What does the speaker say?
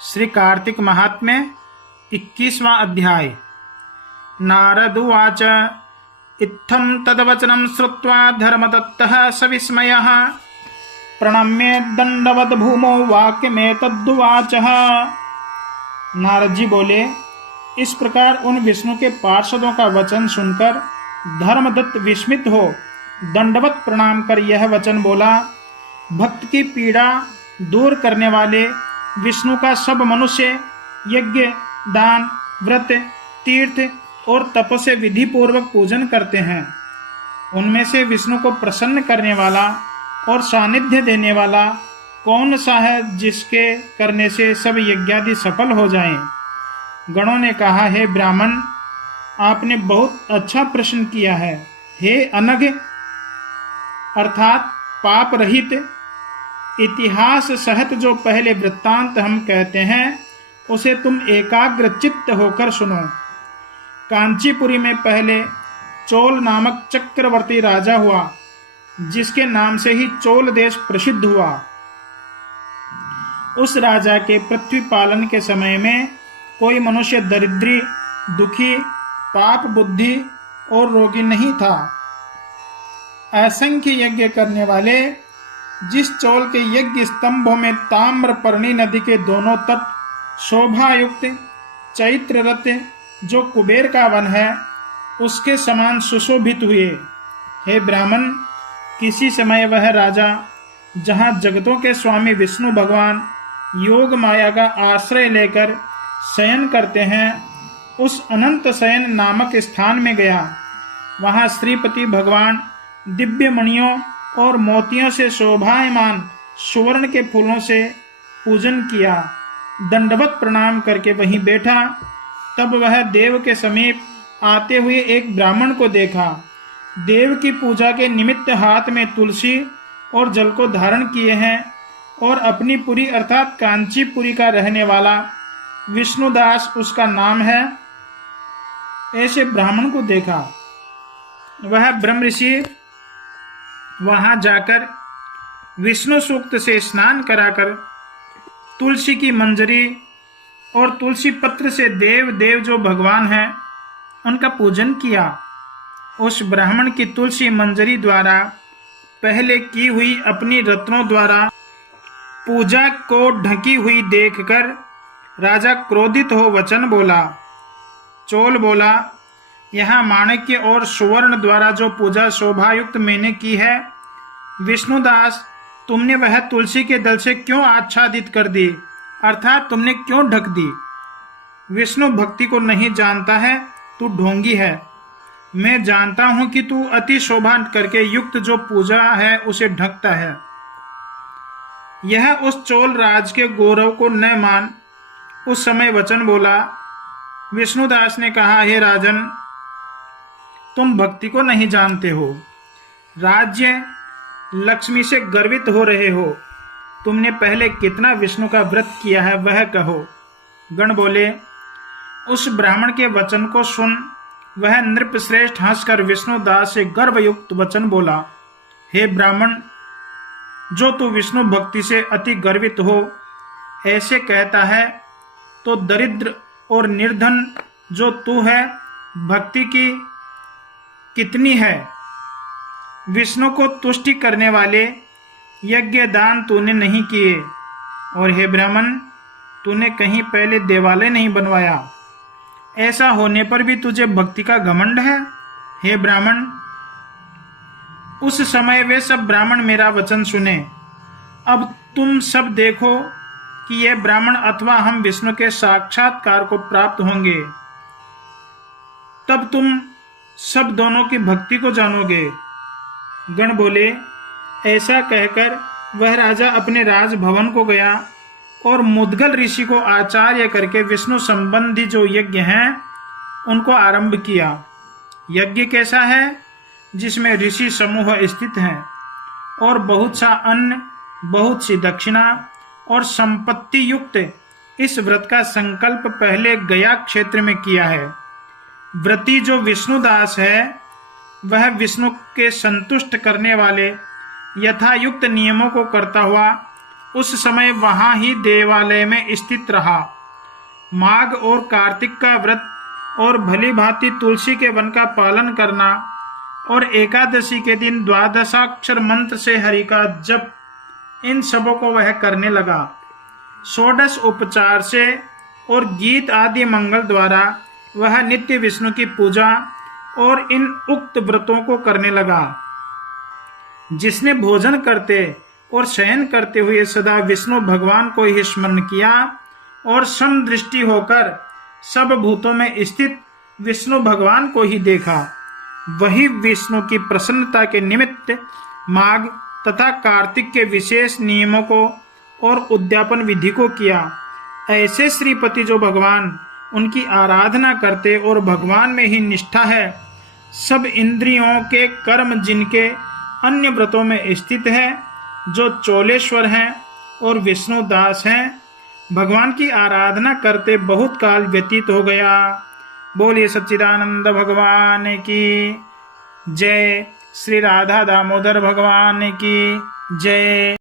श्री कार्तिक महात्म्य 21वां अध्याय। नारद उवाच इत्थं तद्वचनं श्रुत्वा धर्मदत्तः सविस्मयः प्रणम्य दंडवत् भूमौ वाक्यमेतद्दुवाचः। नारद जी बोले, इस प्रकार उन विष्णु के पार्षदों का वचन सुनकर धर्मदत्त विस्मित हो दंडवत प्रणाम कर यह वचन बोला। भक्त की पीड़ा दूर करने वाले विष्णु का सब मनुष्य यज्ञ, दान, व्रत, तीर्थ और तप से विधि पूर्वक पूजन करते हैं। उनमें से विष्णु को प्रसन्न करने वाला और सानिध्य देने वाला कौन सा है जिसके करने से सब यज्ञादि सफल हो जाएं? गणों ने कहा, हे ब्राह्मण, आपने बहुत अच्छा प्रश्न किया है। हे अनघ अर्थात पाप रहित इतिहास सहित जो पहले वृत्तांत हम कहते हैं उसे तुम एकाग्र चित्त होकर सुनो। कांचीपुरी में पहले चोल नामक चक्रवर्ती राजा हुआ, जिसके नाम से ही चोल देश प्रसिद्ध हुआ। उस राजा के पृथ्वी पालन के समय में कोई मनुष्य दरिद्री, दुखी, पाप बुद्धि और रोगी नहीं था। असंख्य यज्ञ करने वाले जिस चोल के यज्ञ स्तंभों में ताम्रपर्णी नदी के दोनों तट शोभायुक्त चैत्र रथ जो कुबेर का वन है उसके समान सुशोभित हुए। हे ब्राह्मण, किसी समय वह राजा जहाँ जगतों के स्वामी विष्णु भगवान योग माया का आश्रय लेकर शयन करते हैं, उस अनंत शयन नामक स्थान में गया। वहाँ श्रीपति भगवान दिव्य मणियों और मोतियों से शोभायमान सुवर्ण के फूलों से पूजन किया। दंडवत प्रणाम करके वहीं बैठा। तब वह देव के समीप आते हुए एक ब्राह्मण को देखा। देव की पूजा के निमित्त हाथ में तुलसी और जल को धारण किए हैं और अपनी पुरी अर्थात कांचीपुरी का रहने वाला विष्णुदास उसका नाम है, ऐसे ब्राह्मण को देखा। वह ब्रह्म ऋषि वहां जाकर विष्णु सूक्त से स्नान कराकर तुलसी की मंजरी और तुलसी पत्र से देव जो भगवान हैं उनका पूजन किया। उस ब्राह्मण की तुलसी मंजरी द्वारा पहले की हुई अपनी रत्नों द्वारा पूजा को ढकी हुई देखकर राजा क्रोधित हो वचन बोला। चोल बोला, यहाँ माणिक्य और सुवर्ण द्वारा जो पूजा शोभायुक्त मैंने की है, विष्णुदास, तुमने वह तुलसी के दल से क्यों आच्छादित कर दी, अर्थात तुमने क्यों ढक दी? विष्णु भक्ति को नहीं जानता है, तू ढोंगी है। मैं जानता हूं कि तू अति शोभा करके युक्त जो पूजा है उसे ढकता है। यह उस चोल राज के गौरव को न मान उस समय वचन बोला। विष्णुदास ने कहा, हे राजन, तुम भक्ति को नहीं जानते हो, राज्य लक्ष्मी से गर्वित हो रहे हो। तुमने पहले कितना विष्णु का व्रत किया है वह कहो। गण बोले, उस ब्राह्मण के वचन को सुन वह नृपश्रेष्ठ हंसकर विष्णुदास से गर्वयुक्त वचन बोला। हे ब्राह्मण, जो तू विष्णु भक्ति से अति गर्वित हो ऐसे कहता है, तो दरिद्र और निर्धन जो तू है भक्ति की कितनी है? विष्णु को तुष्टि करने वाले यज्ञ दान तूने नहीं किए, और हे ब्राह्मण, तूने कहीं पहले देवालय नहीं बनवाया। ऐसा होने पर भी तुझे भक्ति का घमंड है। हे ब्राह्मण, उस समय वे सब ब्राह्मण मेरा वचन सुने। अब तुम सब देखो कि यह ब्राह्मण अथवा हम विष्णु के साक्षात्कार को प्राप्त होंगे, तब तुम सब दोनों की भक्ति को जानोगे। गण बोले, ऐसा कहकर वह राजा अपने राजभवन को गया और मुद्गल ऋषि को आचार्य करके विष्णु संबंधी जो यज्ञ हैं उनको आरंभ किया। यज्ञ कैसा है? जिसमें ऋषि समूह स्थित हैं और बहुत सा अन्न, बहुत सी दक्षिणा और संपत्ति युक्त इस व्रत का संकल्प पहले गया क्षेत्र में किया है। व्रती जो विष्णुदास है वह विष्णु के संतुष्ट करने वाले यथायुक्त नियमों को करता हुआ उस समय वहां ही देवालय में स्थित रहा। माघ और कार्तिक का व्रत और भली भांति तुलसी के वन का पालन करना और एकादशी के दिन द्वादशाक्षर मंत्र से हरि का जप, इन सबों को वह करने लगा। षोडश उपचार से और गीत आदि मंगल द्वारा वह नित्य विष्णु की पूजा और इन उक्त व्रतों को करने लगा। जिसने भोजन करते और शयन करते हुए सदा विष्णु भगवान को ही स्मरण किया और समदृष्टि होकर सब भूतों में स्थित विष्णु भगवान को ही देखा, वही विष्णु की प्रसन्नता के निमित्त माघ तथा कार्तिक के विशेष नियमों को और उद्यापन विधि को किया। ऐसे श्रीपति जो भगवान उनकी आराधना करते और भगवान में ही निष्ठा है, सब इंद्रियों के कर्म जिनके अन्य व्रतों में स्थित है, जो चोलेश्वर हैं और विष्णु दास हैं, भगवान की आराधना करते बहुत काल व्यतीत हो गया। बोलिए सच्चिदानंद भगवान की जय। श्री राधा दामोदर भगवान की जय।